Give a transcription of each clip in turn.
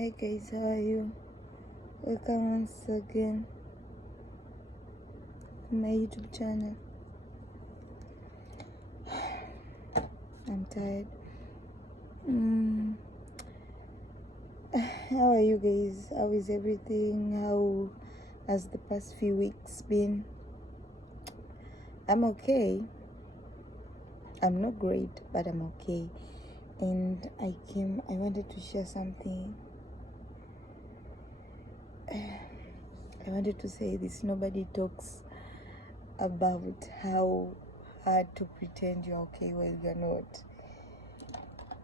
Hey guys, how are you? Welcome once again to my YouTube channel. I'm tired. How are you guys? How is everything? How has the past few weeks been? I'm okay. I'm not great, but I'm okay. And I wanted to share something. I wanted to say this. Nobody talks about how hard to pretend you're okay while you're not.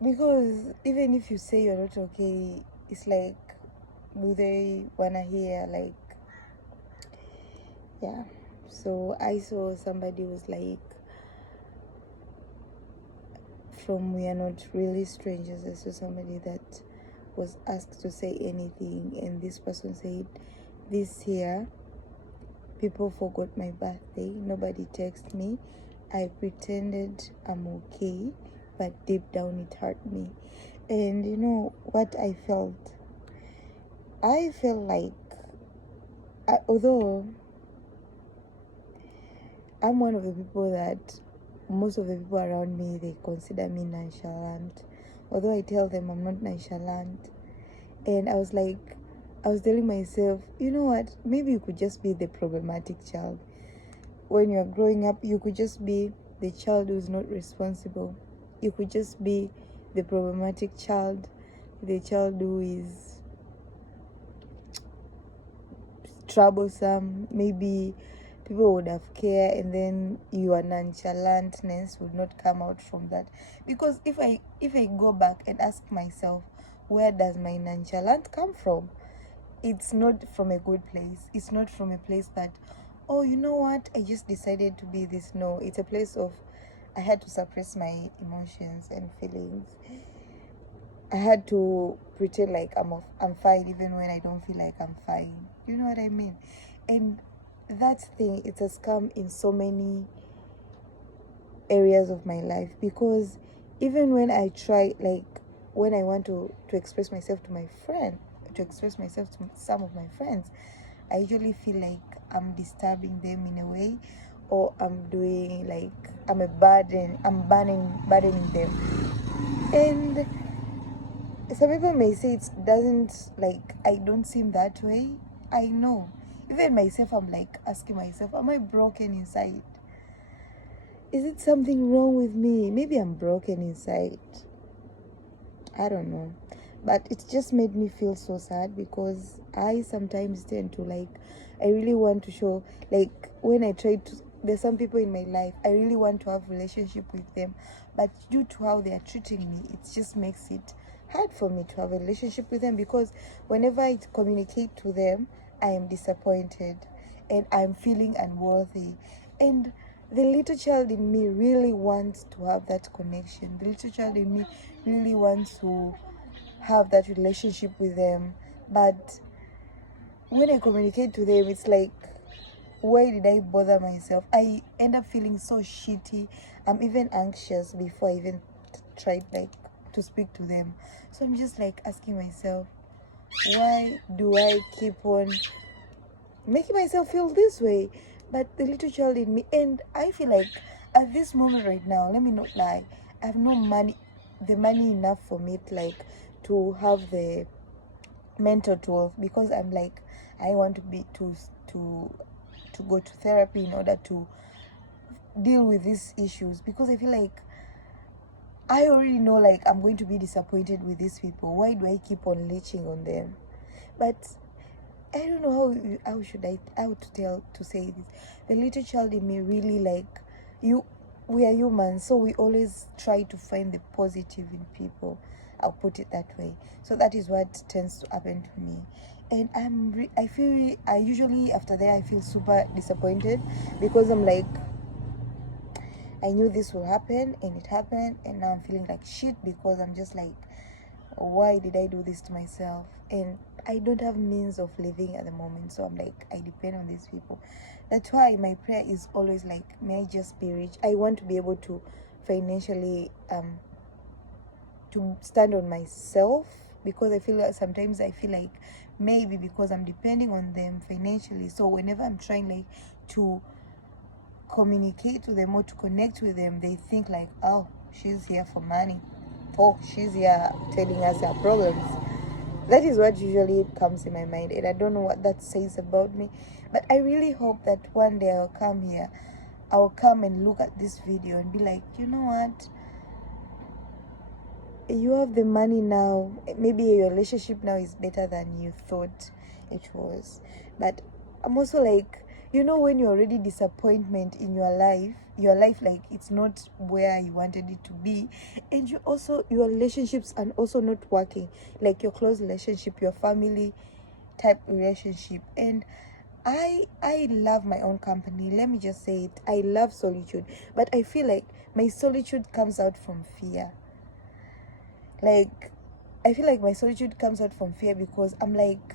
Because even if you say you're not okay, it's like, do they wanna hear? Like, yeah. So I saw somebody was like, from We Are Not Really Strangers, I saw somebody that was asked to say anything, and this person said, this year people forgot my birthday, nobody texted me, I pretended I'm okay, but deep down it hurt me. And you know what I felt? I felt like, although I'm one of the people that most of the people around me, they consider me nonchalant, although I tell them I'm not nonchalant. And I was telling myself, you know what, maybe you could just be the problematic child. When you're growing up, you could just be the child who's not responsible. You could just be the problematic child, the child who is troublesome. Maybe people would have care, and then your nonchalantness would not come out from that. Because if I go back and ask myself, where does my nonchalant come from? It's not from a good place. It's not from a place that, oh, you know what, I just decided to be this. No, it's a place of, I had to suppress my emotions and feelings. I had to pretend like I'm fine even when I don't feel like I'm fine. You know what I mean? And that thing, it has come in so many areas of my life, because even when I try, like when I want to express myself to my friend, to express myself to some of my friends, I usually feel like I'm disturbing them in a way, or I'm doing like I'm burdening them. And some people may say it doesn't, like, I don't seem that way. I know. Even myself, I'm like asking myself, am I broken inside? Is it something wrong with me? Maybe I'm broken inside. I don't know. But it just made me feel so sad, because I sometimes tend to, like, I really want to show, like, when I try to, there's some people in my life, I really want to have relationship with them, but due to how they are treating me, it just makes it hard for me to have a relationship with them, because whenever I communicate to them, I am disappointed and I'm feeling unworthy. And the little child in me really wants to have that connection. The little child in me really wants to have that relationship with them. But when I communicate to them, it's like, why did I bother myself? I end up feeling so shitty. I'm even anxious before I even tried, like, to speak to them. So I'm just like asking myself, why do I keep on making myself feel this way? But the little child in me, and I feel like at this moment right now, let me not lie, I have no money, the money enough for me to have the mental tools, because I'm like, I want to be to go to therapy in order to deal with these issues, because I feel like I already know, like, I'm going to be disappointed with these people. Why do I keep on leeching on them? But I don't know how to say this. The little child in me really, like, we are humans, so we always try to find the positive in people. I'll put it that way. So that is what tends to happen to me. And I usually, after that, I feel super disappointed, because I'm like, I knew this will happen, and it happened, and now I'm feeling like shit, because I'm just like, why did I do this to myself? And I don't have means of living at the moment, so I'm like, I depend on these people. That's why my prayer is always like, may I just be rich. I want to be able to financially to stand on myself, because I feel like sometimes I feel like maybe because I'm depending on them financially, so whenever I'm trying like to communicate with them or to connect with them, they think like, oh, she's here for money, oh, she's here telling us her problems. That is what usually comes in my mind, and I don't know what that says about me. But I really hope that one day I'll come here, I'll come and look at this video and be like, you know what, you have the money now, maybe your relationship now is better than you thought it was. But I'm also like, you know, when you're already disappointment in your life like it's not where you wanted it to be, and you also, your relationships are also not working, like your close relationship, your family type relationship. And I love my own company, let me just say it. I love solitude, but I feel like my solitude comes out from fear. Like, I feel like my solitude comes out from fear because I'm like,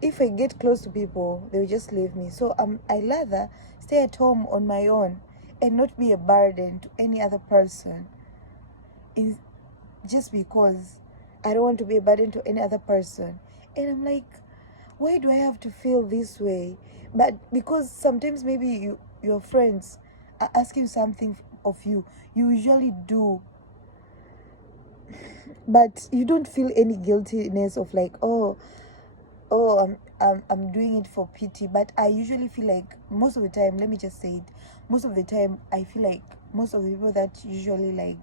if I get close to people, they'll just leave me. So I rather stay at home on my own and not be a burden to any other person. Just because I don't want to be a burden to any other person. And I'm like, why do I have to feel this way? But because sometimes maybe your friends are asking something of you, you usually do, but you don't feel any guiltiness of like, I'm doing it for pity. But I usually feel like most of the time, let me just say it, most of the time I feel like most of the people that usually like,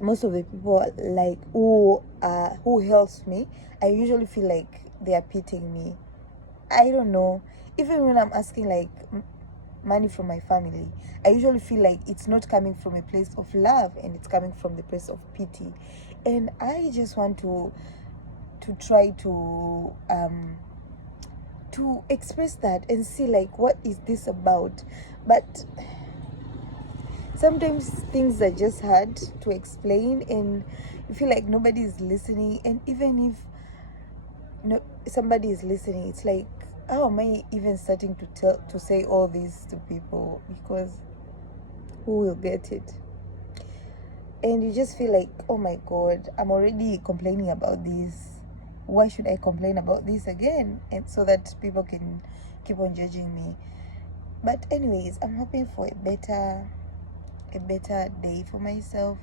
most of the people like who helps me, I usually feel like they are pitying me. I don't know, even when I'm asking like money from my family, I usually feel like it's not coming from a place of love, and it's coming from the place of pity. And I just want to try to express that and see like, what is this about? But sometimes things are just hard to explain, and you feel like nobody is listening. And even if no somebody is listening, it's like, how am I even starting to say all this to people? Because who will get it? And you just feel like, oh my god, I'm already complaining about this, why should I complain about this again? And so that people can keep on judging me. But anyways, I'm hoping for a better day for myself.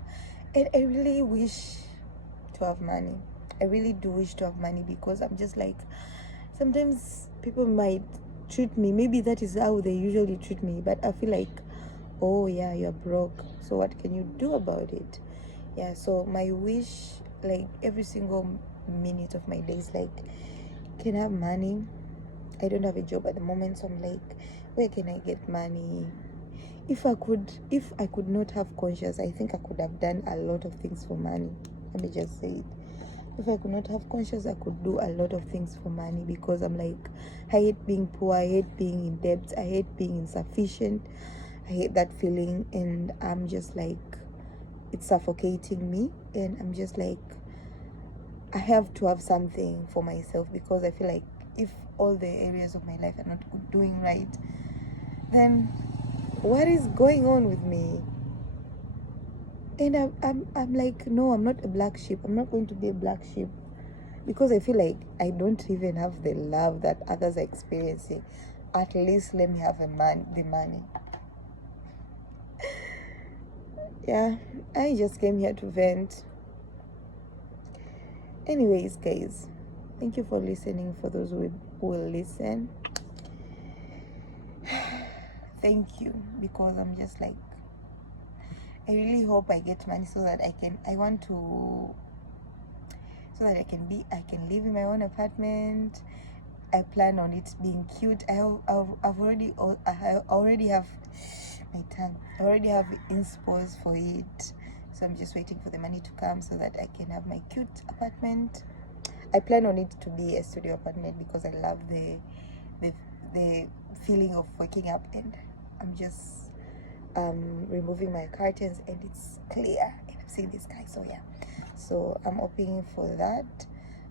And I really wish to have money. I really do wish to have money, because I'm just like, sometimes people might treat me, maybe that is how they usually treat me, but I feel like, oh yeah, you're broke, so what can you do about it? Yeah, so my wish, like every single minute of my days, like, can I have money? I don't have a job at the moment, so I'm like, where can I get money? If I could not have conscience, I think I could have done a lot of things for money. Let me just say it. If I could not have conscience, I could do a lot of things for money, because I'm like, I hate being poor, I hate being in debt, I hate being insufficient, I hate that feeling. And I'm just like, it's suffocating me, and I'm just like, I have to have something for myself, because I feel like if all the areas of my life are not doing right, then what is going on with me? And I'm like, no, I'm not a black sheep. I'm not going to be a black sheep, because I feel like I don't even have the love that others are experiencing. At least let me have the money. Yeah, I just came here to vent. Anyways, guys, thank you for listening. For those who will listen, thank you, because I'm just like, I really hope I get money so that I can live in my own apartment. I plan on it being cute. I already have my tongue. I already have inspos for it. So I'm just waiting for the money to come so that I can have my cute apartment. I plan on it to be a studio apartment, because I love the feeling of waking up and I'm just removing my curtains and it's clear and I'm seeing the sky. So yeah, so I'm hoping for that.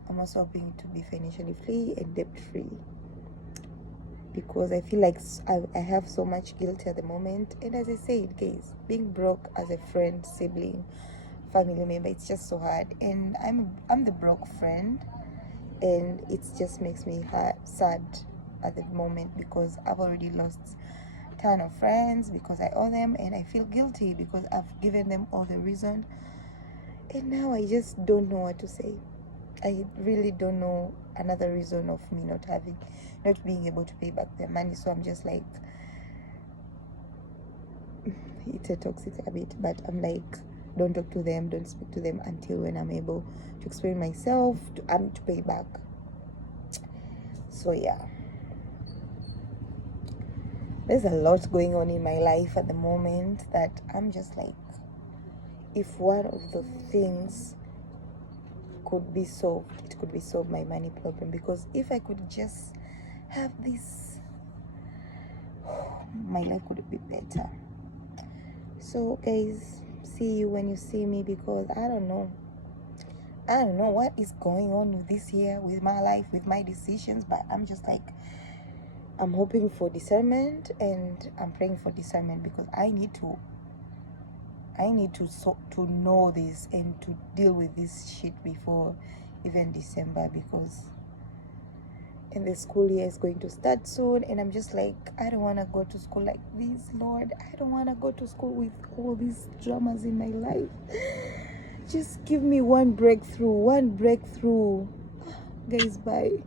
I'm also hoping to be financially free and debt free, because I feel like I have so much guilt at the moment. And as I said, guys, being broke as a friend, sibling, family member. It's just so hard, and I'm the broke friend, and it just makes me sad at the moment because I've already lost a ton of friends because I owe them, and I feel guilty because I've given them all the reason, and now I just don't know what to say. I really don't know another reason of me not being able to pay back their money. So I'm just like, it's a toxic habit, but I'm like, don't talk to them, don't speak to them until when I'm able to explain myself to pay back. So yeah, there's a lot going on in my life at the moment that I'm just like, if one of the things could be solved, it could be solved, my money problem. Because if I could just have this, my life could be better. So guys, see you when you see me, because I don't know what is going on with this year, with my life, with my decisions, but I'm just like, I'm hoping for discernment, and I'm praying for discernment, because I need to know this and to deal with this shit before even December, because and the school year is going to start soon, and I'm just like, I don't want to go to school like this, Lord. I don't want to go to school with all these dramas in my life. Just give me one breakthrough. Guys, bye.